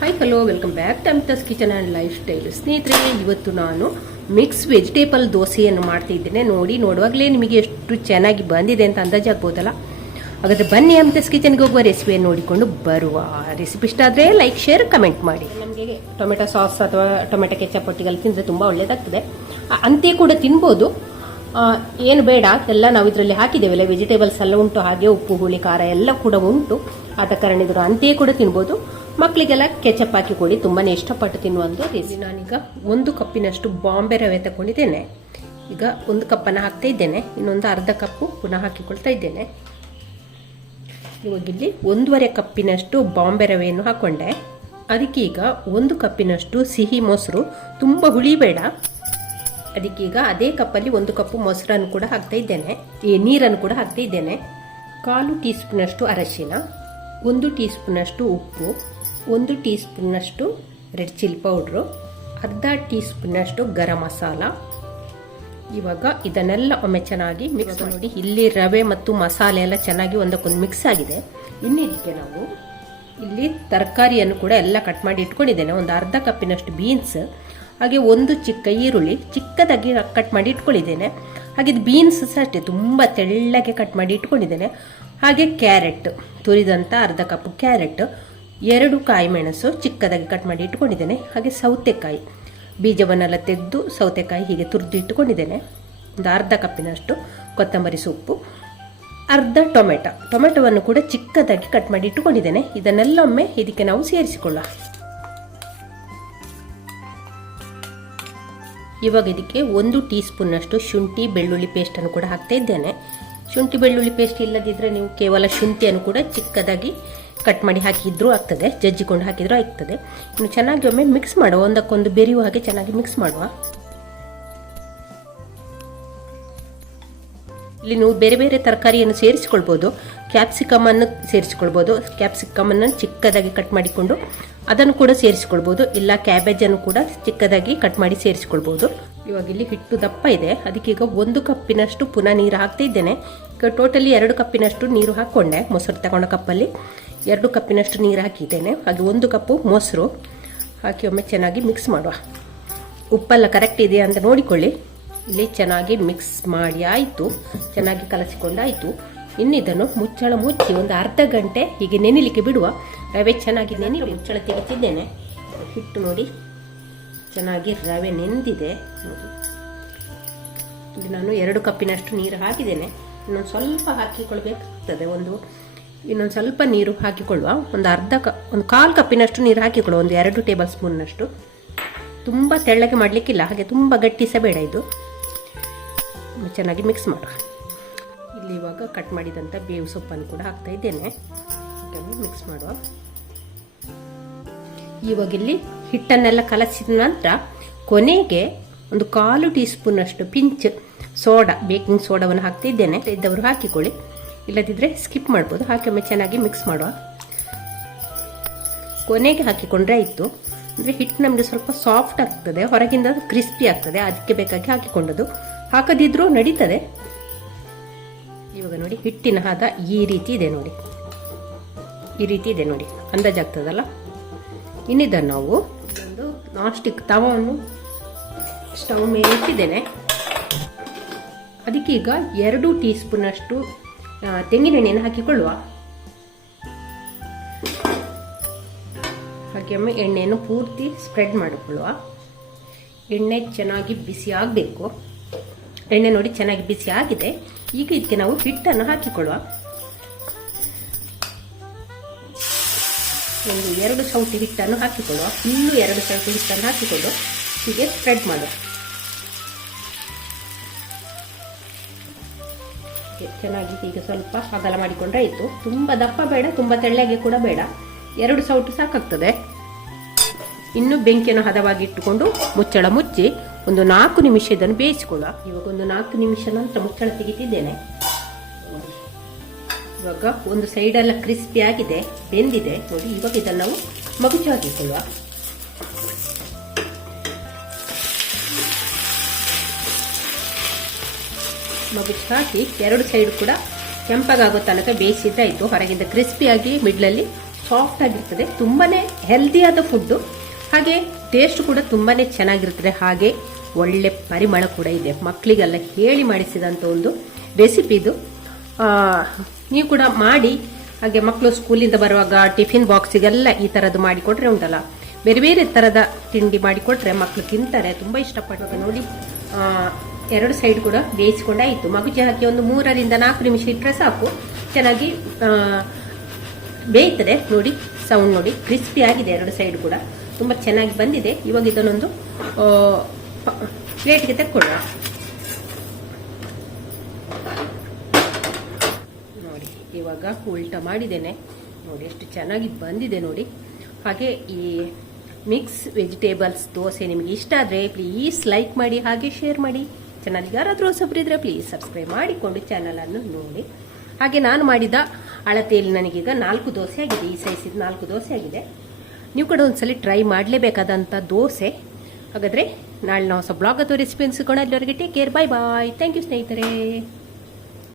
Hi hello welcome back to Amitha's kitchen and lifestyle ಸ್ನೇಹಿತರೆ, ಇವತ್ತು ನಾನು ಮಿಕ್ಸ್ ವೆಜಿಟೇಬಲ್ ದೋಸೆಯನ್ನು ಮಾಡ್ತಿದ್ದೇನೆ. ನೋಡಿ, ನೋಡುವಾಗಲೇ ನಿಮಗೆ ಎಷ್ಟು ಚೆನ್ನಾಗಿ ಬಂದಿದೆ ಅಂತ ಅಂದಾಜಾಗ್ಬೋದಲ್ಲ ಹಾಗಾದರೆ ಬನ್ನಿ ಅಮಿತಾಸ್ ಕಿಚನ್ಗೆ ಹೋಗುವ ರೆಸಿಪಿಯನ್ನು ನೋಡಿಕೊಂಡು ಬರುವ ರೆಸಿಪಿ ಇಷ್ಟ ಆದರೆ ಲೈಕ್ ಶೇರ್ ಕಮೆಂಟ್ ಮಾಡಿ. ನಮಗೆ ಟೊಮೆಟೊ ಸಾಸ್ ಅಥವಾ ಟೊಮೆಟೊ ಕೆಚ್ಚಪ್ ಒಟ್ಟಿಗೆಲ್ಲ ತಿಂದರೆ ತುಂಬ ಒಳ್ಳೆಯದಾಗ್ತದೆ ಅಂತೆ ಕೂಡ ತಿನ್ಬೋದು. ಏನು ಬೇಡ, ಎಲ್ಲ ನಾವು ಇದರಲ್ಲಿ ಹಾಕಿದ್ದೇವೆಲ್ಲ ವೆಜಿಟೇಬಲ್ಸ್ ಎಲ್ಲ ಉಂಟು, ಹಾಗೆ ಉಪ್ಪು, ಹುಳಿ, ಖಾರ ಎಲ್ಲ ಕೂಡ ಉಂಟು. ಆದ ಕಾರಣ ಇದ್ರು ಅಂತೆಯೇ ಕೂಡ ತಿನ್ಬೋದು. ಮಕ್ಕಳಿಗೆಲ್ಲ ಕೆಚಪ್ ಹಾಕಿ ತುಂಬಾ ಇಷ್ಟಪಟ್ಟು ತಿನ್ನುವಂಥ ರೆಸಿಪಿ ನಾನೀಗ ಒಂದು ಕಪ್ಪಿನಷ್ಟು ಬಾಂಬೆ ರವೆ ತಗೊಂಡಿದ್ದೇನೆ. ಈಗ ಒಂದು ಕಪ್ಪನ್ನು ಹಾಕ್ತಾ ಇದ್ದೇನೆ. ಇನ್ನೊಂದು ಅರ್ಧ ಕಪ್ಪು ಪುನಃ ಹಾಕಿಕೊಳ್ತಾ ಇದ್ದೇನೆ. ಇವಾಗಿಲ್ಲಿ ಒಂದೂವರೆ ಕಪ್ಪಿನಷ್ಟು ಬಾಂಬೆ ರವೆಯನ್ನು ಹಾಕೊಂಡೆ. ಅದಕ್ಕೀಗ ಒಂದು ಕಪ್ಪಿನಷ್ಟು ಸಿಹಿ ಮೊಸರು. ತುಂಬ ಹುಳಿ ಬೇಡ ಅದಕ್ಕೀಗ ಅದೇ ಕಪ್ಪಲ್ಲಿ ಒಂದು ಕಪ್ಪು ಮೊಸರನ್ನು ಕೂಡ ಹಾಕ್ತಾ ಇದ್ದೇನೆ. ಈ ನೀರನ್ನು ಕೂಡ ಹಾಕ್ತಾ ಇದ್ದೇನೆ. ಕಾಲು ಟೀ ಸ್ಪೂನಷ್ಟು ಅರಶಿನ. ಒಂದು ಟೀ ಸ್ಪೂನಷ್ಟು ಉಪ್ಪು, ಒಂದು ಟೀ ಸ್ಪೂನಷ್ಟು ರೆಡ್ ಚಿಲ್ಲಿ ಪೌಡ್ರು, ಅರ್ಧ ಟೀ ಸ್ಪೂನಷ್ಟು ಗರಂ ಮಸಾಲ. ಇವಾಗ ಇದನ್ನೆಲ್ಲ ಒಮ್ಮೆ ಚೆನ್ನಾಗಿ ಮಿಕ್ಸ್ ಮಾಡಿ, ಇಲ್ಲಿ ರವೆ ಮತ್ತು ಮಸಾಲೆ ಎಲ್ಲ ಚೆನ್ನಾಗಿ ಒಂದಕ್ಕೊಂದು ಮಿಕ್ಸ್ ಆಗಿದೆ. ಇನ್ನಿದಕ್ಕೆ ನಾವು ಇಲ್ಲಿ ತರಕಾರಿಯನ್ನು ಕೂಡ ಎಲ್ಲ ಕಟ್ ಮಾಡಿ ಇಟ್ಕೊಂಡಿದ್ದೇನೆ. ಒಂದು ಅರ್ಧ ಕಪ್ಪಿನಷ್ಟು ಬೀನ್ಸ್ ಹಾಗೆ ಒಂದು ಚಿಕ್ಕ ಈರುಳ್ಳಿ, ಚಿಕ್ಕದಾಗಿ ಕಟ್ ಮಾಡಿ ಇಟ್ಕೊಂಡಿದ್ದೇನೆ. ಹಾಗೆ ಇದು ಬೀನ್ಸ್ ಸಹ ಅಷ್ಟೇ ತುಂಬ ತೆಳ್ಳಗೆ ಕಟ್ ಮಾಡಿ ಇಟ್ಕೊಂಡಿದ್ದೇನೆ. ಹಾಗೆ ಕ್ಯಾರೆಟ್ ತುರಿದಂಥ ಅರ್ಧ ಕಪ್ ಕ್ಯಾರೆಟ್ ಎರಡು ಕಾಯಿ ಮೆಣಸು ಚಿಕ್ಕದಾಗಿ ಕಟ್ ಮಾಡಿ ಇಟ್ಕೊಂಡಿದ್ದೇನೆ. ಹಾಗೆ ಸೌತೆಕಾಯಿ, ಬೀಜವನ್ನೆಲ್ಲ ತೆಗೆದು ಸೌತೆಕಾಯಿ ಹೀಗೆ ತುರಿದು ಇಟ್ಕೊಂಡಿದ್ದೇನೆ. ಒಂದು ಅರ್ಧ ಕಪ್ಪಿನಷ್ಟು ಕೊತ್ತಂಬರಿ ಸೊಪ್ಪು, ಅರ್ಧ ಟೊಮೆಟೊ. ಟೊಮೆಟೊವನ್ನು ಕೂಡ ಚಿಕ್ಕದಾಗಿ ಕಟ್ ಮಾಡಿ ಇಟ್ಕೊಂಡಿದ್ದೇನೆ. ಇದನ್ನೆಲ್ಲ ಒಮ್ಮೆ ಇದಕ್ಕೆ ನಾವು ಸೇರಿಸಿಕೊಳ್ಳುವ ಇವಾಗ ಇದಕ್ಕೆ ಒಂದು ಟೀ ಸ್ಪೂನ್ನಷ್ಟು ಶುಂಠಿ, ಬೆಳ್ಳುಳ್ಳಿ ಪೇಸ್ಟನ್ನು ಕೂಡ ಹಾಕ್ತಾ ಇದ್ದೇನೆ. ಶುಂಠಿ, ಬೆಳ್ಳುಳ್ಳಿ ಪೇಸ್ಟ್ ಇಲ್ಲದಿದ್ದರೆ ನೀವು ಕೇವಲ ಶುಂಠಿಯನ್ನು ಕೂಡ ಚಿಕ್ಕದಾಗಿ ಕಟ್ ಮಾಡಿ ಹಾಕಿದ್ರೂ ಆಗ್ತದೆ, ಜಜ್ಜಿಕೊಂಡು ಹಾಕಿದ್ರೂ ಆಗ್ತದೆ. ಇನ್ನು ಚೆನ್ನಾಗಿ ಒಮ್ಮೆ ಮಿಕ್ಸ್ ಮಾಡುವ, ಒಂದಕ್ಕೊಂದು ಬೆರೆಯುವ ಹಾಗೆ ಚೆನ್ನಾಗಿ ಮಿಕ್ಸ್ ಮಾಡುವ. ಇಲ್ಲಿ ನೀವು ಬೇರೆ ಬೇರೆ ತರಕಾರಿಯನ್ನು ಸೇರಿಸಿಕೊಳ್ಬೋದು. ಕ್ಯಾಪ್ಸಿಕಮನ್ನು ಕ್ಯಾಪ್ಸಿಕಮ್ ಅನ್ನು ಚಿಕ್ಕದಾಗಿ ಕಟ್ ಮಾಡಿಕೊಂಡು ಅದನ್ನು ಕೂಡ ಸೇರಿಸಿಕೊಳ್ಬೋದು. ಇಲ್ಲ ಕ್ಯಾಬೇಜ್ ಅನ್ನು ಕೂಡ ಚಿಕ್ಕದಾಗಿ ಕಟ್ ಮಾಡಿ ಸೇರಿಸ್ಕೊಳ್ಬೋದು. ಇವಾಗ ಇಲ್ಲಿ ಹಿಟ್ಟು ದಪ್ಪ ಇದೆ. ಅದಕ್ಕೆ ಈಗ ಒಂದು ಕಪ್ಪಿನಷ್ಟು ಪುನಃ ನೀರು ಹಾಕ್ತಾ ಇದ್ದೇನೆ. ಈಗ ಟೋಟಲಿ ಎರಡು ಕಪ್ಪಿನಷ್ಟು ನೀರು ಹಾಕ್ಕೊಂಡೆ ಮೊಸರು ತಗೊಂಡ ಕಪ್ಪಲ್ಲಿ. ಎರಡು ಕಪ್ಪಿನಷ್ಟು ನೀರು ಹಾಕಿದ್ದೇನೆ. ಹಾಗೆ ಒಂದು ಕಪ್ಪು ಮೊಸರು. ಹಾಕಿ ಒಮ್ಮೆ ಚೆನ್ನಾಗಿ ಮಿಕ್ಸ್ ಮಾಡುವ. ಉಪ್ಪೆಲ್ಲ ಕರೆಕ್ಟ್ ಇದೆಯಾ ಅಂತ ನೋಡಿಕೊಳ್ಳಿ. ಇಲ್ಲಿ ಚೆನ್ನಾಗಿ ಮಿಕ್ಸ್ ಮಾಡಿ, ಆಯಿತು. ಚೆನ್ನಾಗಿ ಕಲಸಿಕೊಂಡಾಯಿತು. ಇನ್ನಿದನ್ನು ಮುಚ್ಚಳ ಮುಚ್ಚಿ ಒಂದು ಅರ್ಧ ಗಂಟೆ ಹೀಗೆ ನೆನಿಲಿಕ್ಕೆ ಬಿಡುವ. ರವೆ ಚೆನ್ನಾಗಿ ನೆನೆ ಮುಚ್ಚಳ ತೆಗಿತಿದ್ದೇನೆ. ಹಿಟ್ಟು ನೋಡಿ. ಚೆನ್ನಾಗಿ ರವೆ ನೆಂದಿದೆ. ನೋಡಿ. ನಾನು ಎರಡು ಕಪ್ಪಿನಷ್ಟು ನೀರು ಹಾಕಿದ್ದೇನೆ. ಇನ್ನೊಂದು ಸ್ವಲ್ಪ ಹಾಕಿಕೊಳ್ಬೇಕಾಗ್ತದೆ. ಒಂದು ಇನ್ನೊಂದು ಸ್ವಲ್ಪ ನೀರು ಹಾಕಿಕೊಳ್ಳುವ. ಒಂದು ಅರ್ಧ ಕ ಒಂದು ಕಾಲು ಕಪ್ಪಿನಷ್ಟು ನೀರು ಹಾಕಿಕೊಳ್ಳುವ. ಒಂದು ಎರಡು ಟೇಬಲ್ ಸ್ಪೂನ್ನಷ್ಟು ತುಂಬ ತೆಳ್ಳಗೆ ಮಾಡಲಿಕ್ಕಿಲ್ಲ. ಹಾಗೆ ತುಂಬ ಗಟ್ಟಿಸಬೇಡ ಸಹ ಬೇಡ ಇದು. ಚೆನ್ನಾಗಿ ಮಿಕ್ಸ್ ಮಾಡುವ. ಇಲ್ಲಿ ಇವಾಗ ಕಟ್ ಮಾಡಿದಂಥ ಬೇವು ಸೊಪ್ಪನ್ನು ಕೂಡ ಹಾಕ್ತಾ ಇದ್ದೇನೆ. ಮಿಕ್ಸ್ ಮಾಡುವ. ಇವಾಗ ಇಲ್ಲಿ ಹಿಟ್ಟನ್ನೆಲ್ಲ ಕಲಸಿದ ನಂತರ ಕೊನೆಗೆ ಒಂದು ಕಾಲು ಟೀ ಸ್ಪೂನಷ್ಟು ಪಿಂಚ್ ಸೋಡಾ, ಬೇಕಿಂಗ್ ಸೋಡಾವನ್ನು ಹಾಕ್ತಾ ಇದ್ದೇನೆ. ಇದ್ದವರು ಹಾಕಿಕೊಳ್ಳಿ. ಇಲ್ಲದಿದ್ದರೆ ಸ್ಕಿಪ್ ಮಾಡ್ಬೋದು. ಹಾಕೊಮ್ಮೆ ಚೆನ್ನಾಗಿ ಮಿಕ್ಸ್ ಮಾಡುವ. ಕೊನೆಗೆ ಹಾಕಿಕೊಂಡ್ರೆ ಆಯಿತು. ಅಂದರೆ ಹಿಟ್ಟು ನಮಗೆ ಸ್ವಲ್ಪ ಸಾಫ್ಟ್ ಆಗ್ತದೆ. ಹೊರಗಿಂದ ಕ್ರಿಸ್ಪಿ ಆಗ್ತದೆ. ಅದಕ್ಕೆ ಬೇಕಾಗಿ ಹಾಕಿಕೊಂಡದ್ದು. ಹಾಕದಿದ್ರೂ ನಡೀತದೆ. ಇವಾಗ ನೋಡಿ, ಹಿಟ್ಟಿನ ಹದ ಈ ರೀತಿ ಇದೆ ನೋಡಿ. ಈ ರೀತಿ ಇದೆ ನೋಡಿ ಅಂದಾಜಾಗ್ತದಲ್ಲ ಇನ್ನಿದ ನಾವು ಒಂದು ನಾನ್ ಸ್ಟಿಕ್ ತವವನ್ನು ಸ್ಟವ್ ಮೇಲೆ ಇಟ್ಟಿದ್ದೇನೆ. ಅದಕ್ಕೀಗ ಎರಡು ಟೀ ಸ್ಪೂನಷ್ಟು ತೆಂಗಿನೆಣ್ಣೆಯನ್ನು ಹಾಕಿಕೊಳ್ಳುವ. ಹಾಗೆ ಒಮ್ಮೆ ಎಣ್ಣೆಯನ್ನು ಪೂರ್ತಿ ಸ್ಪ್ರೆಡ್ ಮಾಡಿಕೊಳ್ಳುವ. ಎಣ್ಣೆ ಚೆನ್ನಾಗಿ ಬಿಸಿ ಆಗಬೇಕು. ಎಣ್ಣೆ ನೋಡಿ ಚೆನ್ನಾಗಿ ಬಿಸಿ ಆಗಿದೆ. ಈಗ ಇದಕ್ಕೆ ನಾವು ಹಿಟ್ಟನ್ನು ಹಾಕಿಕೊಳ್ಳುವ. ಒಂದು ಎರಡು ಸೌಟಿ ಹಿಟ್ಟನ್ನು ಹಾಕಿಕೊಳ್ಳುವ. ಇನ್ನೂ ಎರಡು ಸೌಟಿ ಹಿಟ್ಟನ್ನು ಹಾಕಿಕೊಂಡು ಹೀಗೆ ಸ್ಪ್ರೆಡ್ ಮಾಡುವ. ಚೆನ್ನಾಗಿ ಈಗ ಸ್ವಲ್ಪ ಅಗಲ ಮಾಡಿಕೊಂಡ್ರೆ ಆಯಿತು. ತುಂಬ ದಪ್ಪ ಬೇಡ, ತುಂಬ ತೆಳ್ಳಗೆ ಕೂಡ ಬೇಡ. ಎರಡು ಸೌಟು ಸಾಕಾಗ್ತದೆ. ಇನ್ನು ಬೆಂಕಿಯನ್ನು ಹದವಾಗಿ ಇಟ್ಟುಕೊಂಡು ಮುಚ್ಚಳ ಮುಚ್ಚಿ ಒಂದು ನಾಲ್ಕು ನಿಮಿಷ ಇದನ್ನು ಬೇಯಿಸಿಕೊಳ್ಳುವ. ಇವಾಗ ಒಂದು ನಾಲ್ಕು ನಿಮಿಷ ನಂತರ ಮುಚ್ಚಳ ತೆಗಿತಿದ್ದೇನೆ. ಇವಾಗ ಒಂದು ಸೈಡೆಲ್ಲ ಕ್ರಿಸ್ಪಿ ಆಗಿದೆ, ಬೆಂದಿದೆ. ನೋಡಿ, ಇವಾಗ ಇದನ್ನು ನಾವು ಮಗುಚು ಹಾಕಿಕೊಳ್ಳುವ. ಮಗುಚು ಹಾಕಿ ಎರಡು ಸೈಡ್ ಕೂಡ ಕೆಂಪಗಾಗೋ ತನಕ ಬೇಯಿಸಿದ್ದಾಯಿತು. ಹೊರಗಿಂದ ಕ್ರಿಸ್ಪಿಯಾಗಿ ಮಿಡ್ಲಲ್ಲಿ ಸಾಫ್ಟ್ ಆಗಿರ್ತದೆ. ತುಂಬಾ ಹೆಲ್ದಿಯಾದ ಫುಡ್ಡು ಹಾಗೆ ಟೇಸ್ಟ್ ಕೂಡ ತುಂಬಾನೇ ಚೆನ್ನಾಗಿರುತ್ತದೆ. ಹಾಗೆ ಒಳ್ಳೆ ಪರಿಮಳ ಕೂಡ ಇದೆ. ಮಕ್ಕಳಿಗೆಲ್ಲ ಹೇಳಿ ಮಾಡಿಸಿದಂಥ ಒಂದು ರೆಸಿಪಿ ಇದು. ನೀವು ಕೂಡ ಮಾಡಿ, ಹಾಗೆ ಮಕ್ಕಳು ಸ್ಕೂಲಿಂದ ಬರುವಾಗ ಟಿಫಿನ್ ಬಾಕ್ಸಿಗೆಲ್ಲ ಈ ಥರದ್ದು ಮಾಡಿಕೊಟ್ರೆ ಉಂಟಲ್ಲ? ಬೇರೆ ಬೇರೆ ಥರದ ತಿಂಡಿ ಮಾಡಿಕೊಟ್ರೆ ಮಕ್ಕಳು ತಿಂತಾರೆ. ತುಂಬ ಇಷ್ಟಪಡುವಾಗ ನೋಡಿ ಎರಡು ಸೈಡ್ ಕೂಡ ಬೇಯಿಸಿಕೊಂಡಾಯಿತು ಮಗುಚಿ ಹಾಕಿ ಒಂದು ಮೂರರಿಂದ ನಾಲ್ಕು ನಿಮಿಷ ಇಟ್ಟರೆ ಸಾಕು. ಚೆನ್ನಾಗಿ ಬೇಯ್ತದೆ. ನೋಡಿ ಸೌಂಡ್ ನೋಡಿ ಕ್ರಿಸ್ಪಿ ಆಗಿದೆ ಎರಡು ಸೈಡ್ ಕೂಡ. ತುಂಬ ಚೆನ್ನಾಗಿ ಬಂದಿದೆ. ಇವಾಗ ಇದನ್ನೊಂದು ಪ್ಲೇಟ್ಗೆ ತೆಕ್ಕೊಳ್ಳೋಣ. ನೋಡಿ, ಇವಾಗ ಉಲ್ಟ ಮಾಡಿದ್ದೇನೆ. ನೋಡಿ, ಎಷ್ಟು ಚೆನ್ನಾಗಿ ಬಂದಿದೆ ನೋಡಿ. ಹಾಗೆ ಈ ಮಿಕ್ಸ್ ವೆಜಿಟೇಬಲ್ಸ್ ದೋಸೆ ನಿಮಗೆ ಇಷ್ಟ ಆದರೆ ಪ್ಲೀಸ್ ಲೈಕ್ ಮಾಡಿ, ಹಾಗೆ ಶೇರ್ ಮಾಡಿ. ಚಾನಲ್ ಯಾರಾದರೂ ಹೊಸಬ್ರಿದ್ರೆ ಪ್ಲೀಸ್ ಸಬ್ಸ್ಕ್ರೈಬ್ ಮಾಡಿಕೊಂಡು ಚಾನಲನ್ನು ನೋಡಿ. ಹಾಗೆ ನಾನು ಮಾಡಿದ ಅಳತೆಯಲ್ಲಿ ನನಗೀಗ ನಾಲ್ಕು ದೋಸೆ ಆಗಿದೆ. ಈ ಸೈಜ್ ನಾಲ್ಕು ದೋಸೆ ಆಗಿದೆ. ನೀವು ಕೂಡ ಒಂದ್ಸಲಿ ಟ್ರೈ ಮಾಡಲೇಬೇಕಾದಂಥ ದೋಸೆ. ಹಾಗಾದರೆ ನಾಳೆ ನಾವು ಹೊಸ ಬ್ಲಾಗ್ ಅಥವಾ ರೆಸಿಪಿ ಅನ್ಸ್ಕೊಂಡು ಅಲ್ಲಿವರೆಗೆ take care bye bye thank you ಸ್ನೇಹಿತರೆ.